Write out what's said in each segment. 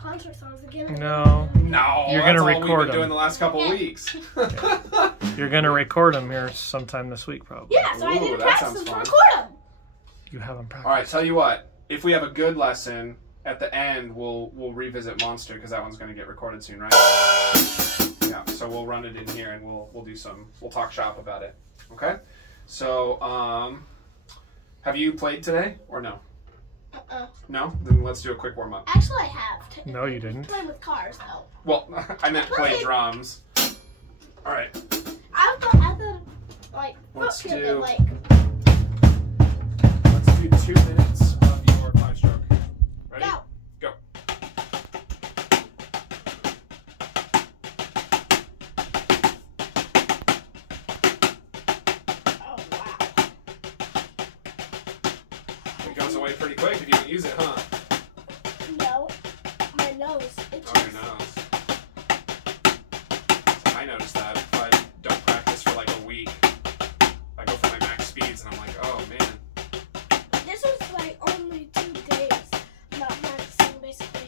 concert songs again. No. No, You're gonna that's all record we've been them. doing the last couple weeks. You're gonna record them here sometime this week, probably. Yeah, so I need Ooh, to that practice sounds them to fun. record them. You haven't practiced. All right, tell you what. If we have a good lesson at the end, we'll revisit Monster because that one's going to get recorded soon, right? Yeah. So we'll run it in here and we'll talk shop about it. Okay. So have you played today or no? No. Then let's do a quick warm up. Actually, I have. No, you didn't. Playing with cars though. Well, I meant play drums. All right. I thought like Let's foot do- like. Let's do 2 minutes of your 5-stroke. Ready? Go. Go. Oh wow. It goes away pretty quick if you don't use it, huh? No, my nose. Itches. Oh, your nose. I noticed that if I don't practice for like a week, I go for my max speeds and I'm like, oh man. This was like only 2 days, not practicing basically.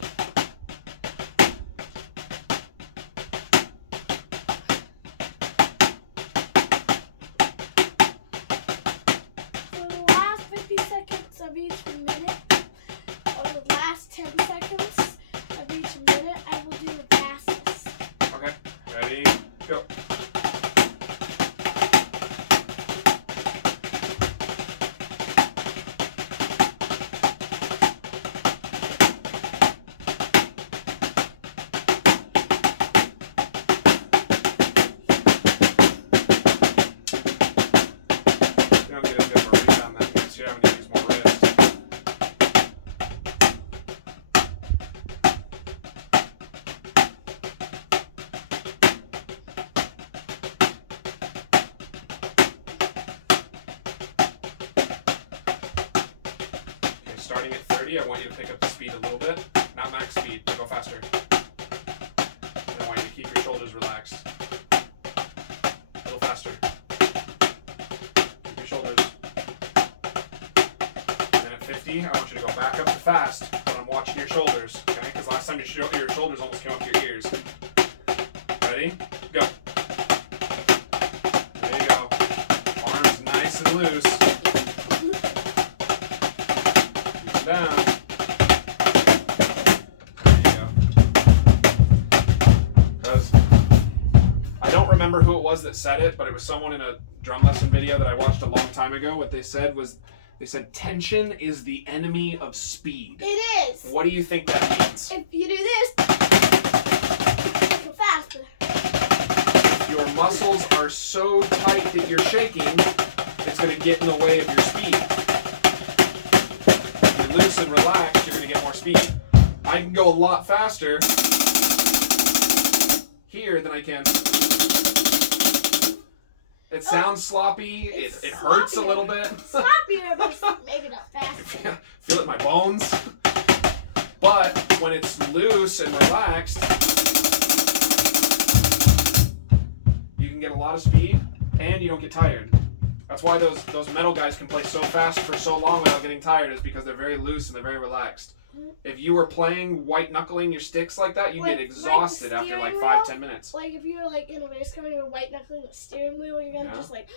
For the last 50 seconds of each minute, or the last 10 seconds of each minute, I will do the passes. Okay, ready, go. You don't get as good of a rebound, that means you're having to use more wrist. Okay, starting at 30, I want you to pick up the speed a little bit. Not max speed, but go faster. And I want you to keep your shoulders relaxed. A little faster. Keep your shoulders. And then at 50, I want you to go back up to fast, but I'm watching your shoulders, okay? Because last time your shoulders almost came up to your ears. Ready? Go. There you go. Arms nice and loose. Keep them down. There you go. Because I don't remember who it was that said it, but it was someone in a drum lesson video that I watched a long time ago. What they said was, they said tension is the enemy of speed. It is. What do you think that means? If you do this, go faster. Your muscles are so tight that you're shaking, it's going to get in the way of your speed. If you're loose and relaxed, you're going to get more speed. I can go a lot faster here than I can. It sounds sloppy. It hurts a little bit. Sloppier, but maybe not faster. Feel it in my bones. But when it's loose and relaxed, you can get a lot of speed and you don't get tired. That's why those metal guys can play so fast for so long without getting tired, is because they're very loose and they're very relaxed. If you were playing white knuckling your sticks like that, you'd get exhausted after like 5-10 minutes. Like if you're like in a race car and you're white knuckling the steering wheel, you're gonna just like,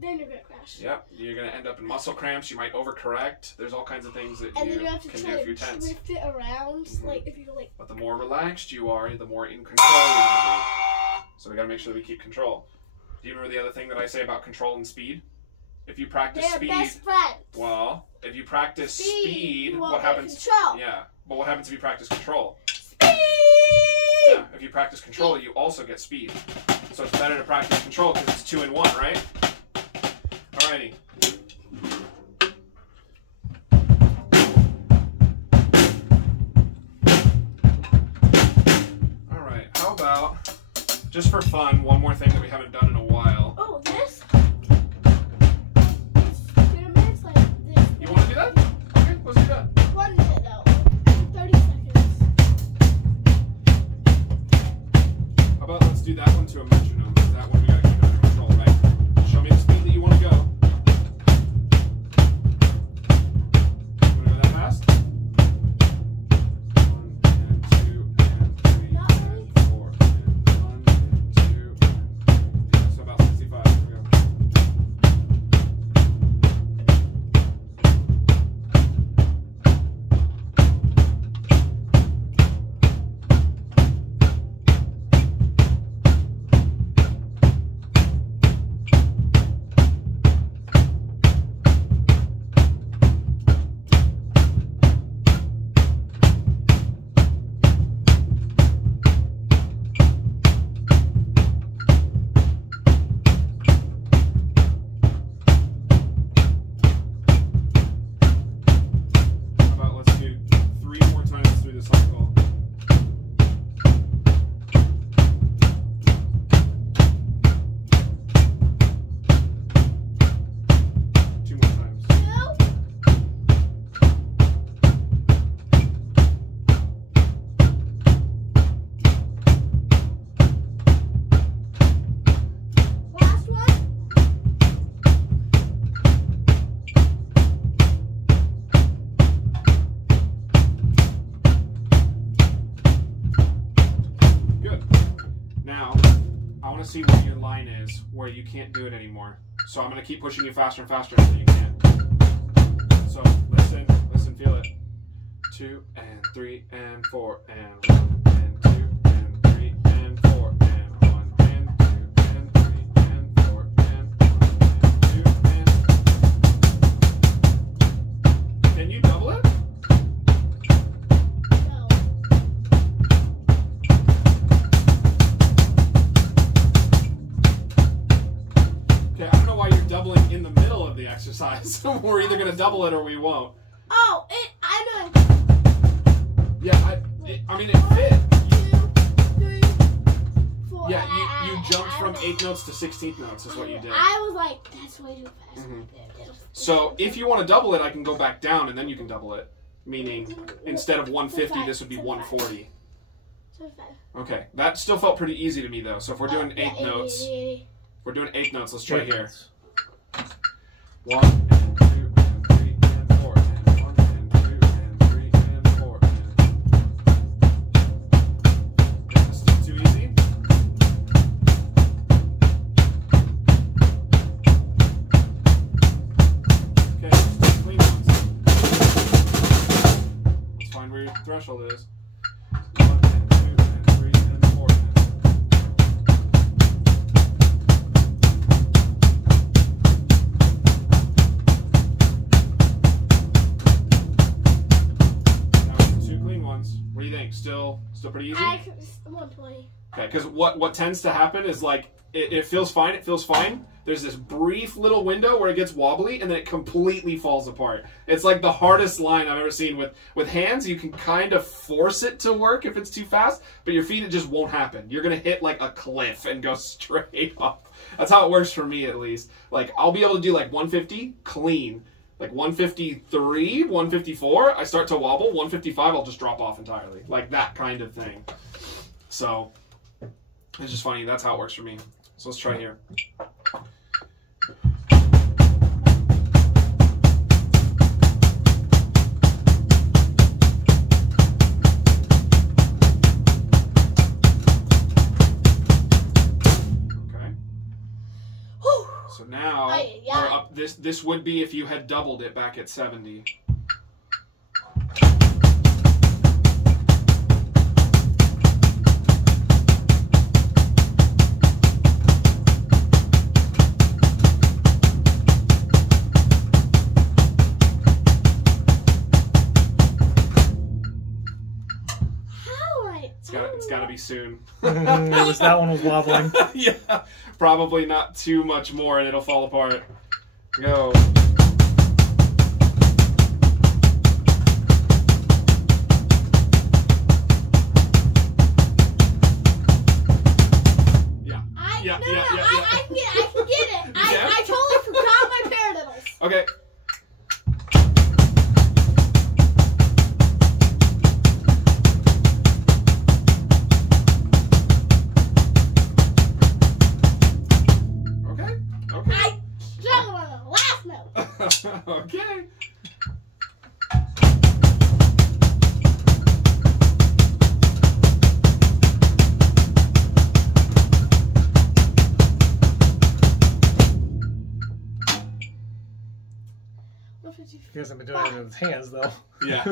then you're gonna crash. Yep, you're gonna end up in muscle cramps. You might overcorrect. There's all kinds of things that And you then you have to can try do if to you're tense. drift it around, like if you like. But the more relaxed you are, the more in control you're gonna be. So we gotta make sure that we keep control. Do you remember the other thing that I say about control and speed? If you practice They're speed, best friends. well, if you practice speed, you what won't happens? get control. Yeah, but what happens if you practice control? Speed. Yeah, if you practice control, you also get speed. So it's better to practice control because it's 2 in 1, right? Alrighty. Alright, how about, just for fun, one more thing that we haven't done in a while. Oh, this. Pyramids like this. You want to do that? Okay, let's do that. 1 minute though. 30 seconds. How about let's do that one to a metronome, because that one we gotta keep under control, right? Show me the speed that you want to go. You want to go that fast? 1, 10, do 3 more times through the cycle. See what your line is where you can't do it anymore. So I'm going to keep pushing you faster and faster until you can. So listen, feel it. 2 and 3 and 4 and 1 and 2 and 3 and 4 and 1 and 2 and 3 and 4 and 1 and 2 and... Can you double it? Doubling in the middle of the exercise. We're either going to double it or we won't. Oh, I know. Yeah, I mean, it fit. 2, 3, 4. Yeah, you jumped from 8 notes to 16th notes is what you did. I was like, that's way too fast. So if you want to double it, I can go back down and then you can double it. Meaning, instead of 150, this would be 140. Okay, that still felt pretty easy to me though. So if we're doing 8 notes, let's try here. 1 and 2 and 3 and 4 and 1 and 2 and 3 and 4 and... Still too easy? Okay, just clean ones. Let's find where your threshold is. 1 and 2 and 3 and 4 and... Still pretty easy? 120. Okay, because what tends to happen is like, it feels fine, There's this brief little window where it gets wobbly, and then it completely falls apart. It's like the hardest line I've ever seen. With hands, you can kind of force it to work if it's too fast, but your feet, it just won't happen. You're going to hit like a cliff and go straight up. That's how it works for me, at least. Like, I'll be able to do like 150 clean. Like 153, 154, I start to wobble. 155, I'll just drop off entirely. Like that kind of thing. So, it's just funny. That's how it works for me. So let's try here. So now, this would be if you had doubled it back at 70. It's got to be soon. That one was wobbling. Yeah, probably not too much more and it'll fall apart. Go. Yeah. I can get it. I totally forgot my paradiddles. Okay. Okay. He hasn't been doing it with his hands, though. Yeah.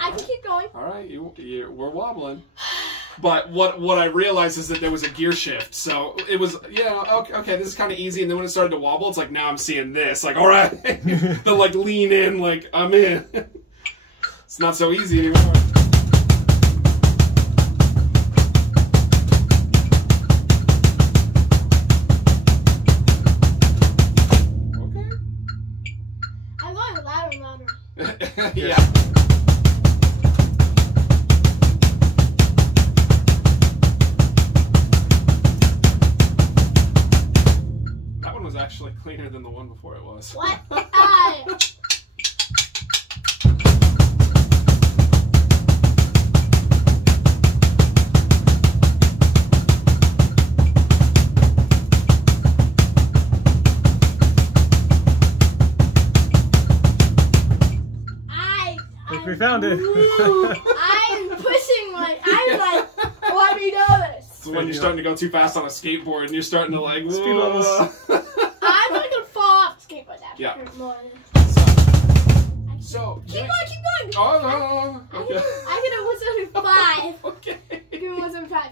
I can keep going. All right, we're wobbling. But what I realized is that there was a gear shift, so it was, yeah, okay, this is kind of easy. And then when it started to wobble, it's like, now I'm seeing this, like, all right, the like lean in, like I'm in. It's not so easy anymore. cleaner than the one before it was. What? We found it. I'm pushing I'm like, let me know this. So when you're starting to go too fast on a skateboard and you're starting to like, Speed levels. I'm not gonna fall off the skateboard now. Yeah. So Keep going. Oh, okay. I get a 175. Okay. Give me 175.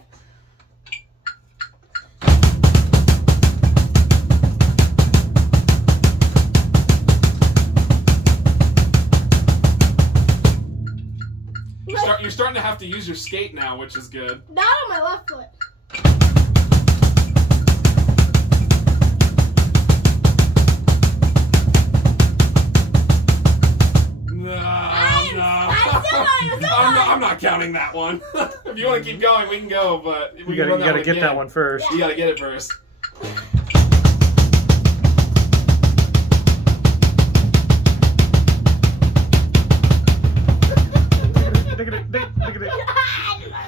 You're starting to have to use your skate now, which is good. Not on my left foot. I'm not counting that one. If you want to keep going, we can go, but you gotta get that one first. You gotta get it first.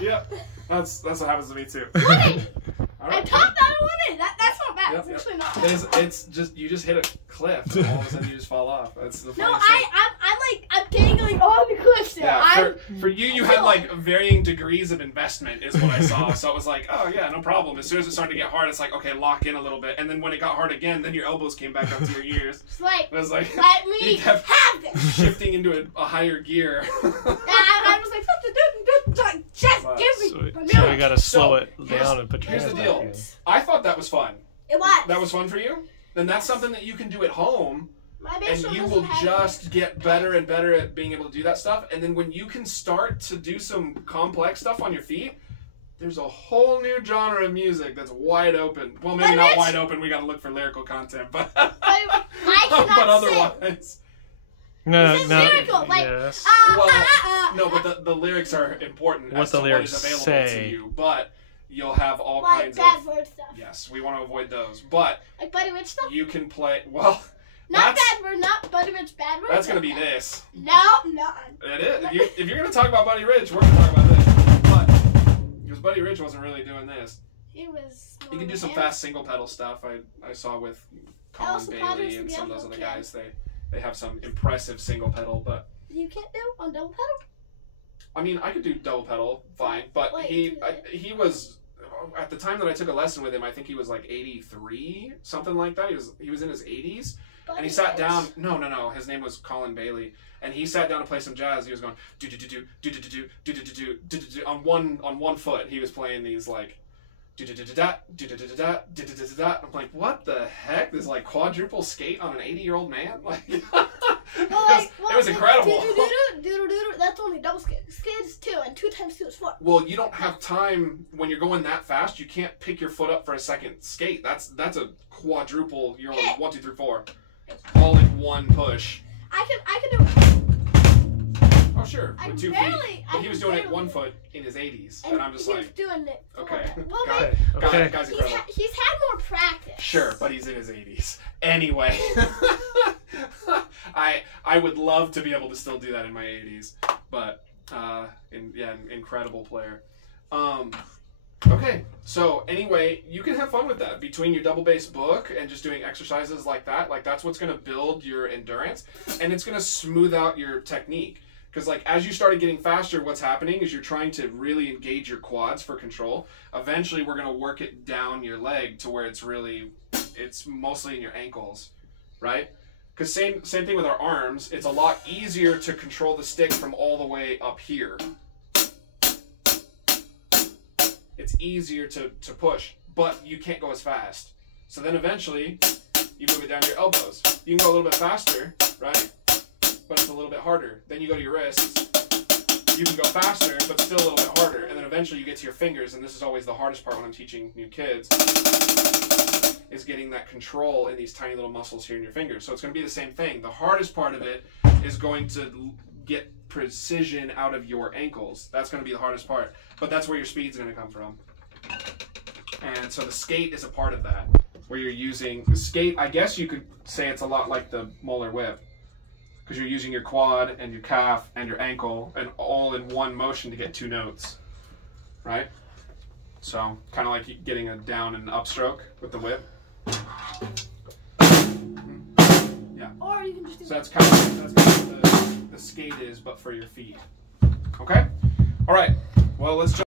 Yeah, that's what happens to me too. I topped out a 1-8. That's not bad. It's actually not bad. It's just you just hit a cliff and all of a sudden you just fall off. That's the funny thing. I'm dangling on the cliff still. Yeah, for you had like varying degrees of investment is what I saw. So it was like, oh yeah, no problem. As soon as it started to get hard, it's like, okay, lock in a little bit. And then when it got hard again, then your elbows came back up to your ears. It's like, it was like, let me have this. Shifting into a higher gear. I was like, just give me. So you gotta slow it down and put your Here's hands the back deal. in. I thought that was fun. It was. That was fun for you? Then that's something that you can do at home. And you will doesn't just get better and better at being able to do that stuff. And then when you can start to do some complex stuff on your feet, there's a whole new genre of music that's wide open. Well, maybe not wide open. We got to look for lyrical content, but I cannot but otherwise. No, It's a miracle. Like, yes. No, but the lyrics are important What as the to lyrics what is available say. to you. But you'll have all like kinds bad of... word stuff. Yes, we want to avoid those. But Like Buddy Rich stuff? you can play... Well... Not bad word, not Buddy Rich bad word. That's going to be this. No, no. It is. If you're going to talk about Buddy Rich, we're going to talk about this. But, because Buddy Rich wasn't really doing this. He was... You can do some fast single pedal stuff. I saw with Colin Bailey and some of those other guys. They have some impressive single pedal, but... You can't do on double pedal? I mean, I could do double pedal, fine. But he was... At the time that I took a lesson with him, I think he was like 83, something like that. He was in his 80s, and he sat down. No. His name was Colin Bailey, and he sat down to play some jazz. He was going do do do do do do do do do do do do on one foot. He was playing these like do do do do da do do do do da do do do do da. I'm like, what the heck? This like quadruple skate on an 80-year-old man? Like, it was incredible. That's only double skid. Skid is 2, and 2 times 2 is 4. Well, you don't have time when you're going that fast. You can't pick your foot up for a second skate. That's a quadruple. You're on 1, 2, 3, 4, all in one push. I can do it. Oh sure, with 2 feet. But he was doing it 1 foot in his 80s, and I'm just he like, was doing it. okay, Well, guy's incredible. He's had more practice. Sure, but he's in his 80s. Anyway, I would love to be able to still do that in my 80s, but incredible player. Okay, so anyway, you can have fun with that between your double bass book and just doing exercises like that. Like that's what's going to build your endurance, and it's going to smooth out your technique. Because like as you started getting faster, what's happening is you're trying to really engage your quads for control. Eventually, we're going to work it down your leg to where it's mostly in your ankles, right? Because same thing with our arms. It's a lot easier to control the stick from all the way up here. It's easier to push, but you can't go as fast. So then eventually, you move it down to your elbows. You can go a little bit faster, right? But it's a little bit harder. Then you go to your wrists. You can go faster, but still a little bit harder. And then eventually you get to your fingers, and this is always the hardest part when I'm teaching new kids, is getting that control in these tiny little muscles here in your fingers. So it's going to be the same thing. The hardest part of it is going to get precision out of your ankles. That's going to be the hardest part. But that's where your speed's going to come from. And so the skate is a part of that. where you're using the skate. I guess you could say it's a lot like the Moeller whip, because you're using your quad and your calf and your ankle and all in one motion to get 2 notes, right? So kind of like getting a down and upstroke with the whip. Yeah. Or you can just do So that's kind of what the skate is, but for your feet. Okay. All right. Well, let's jump.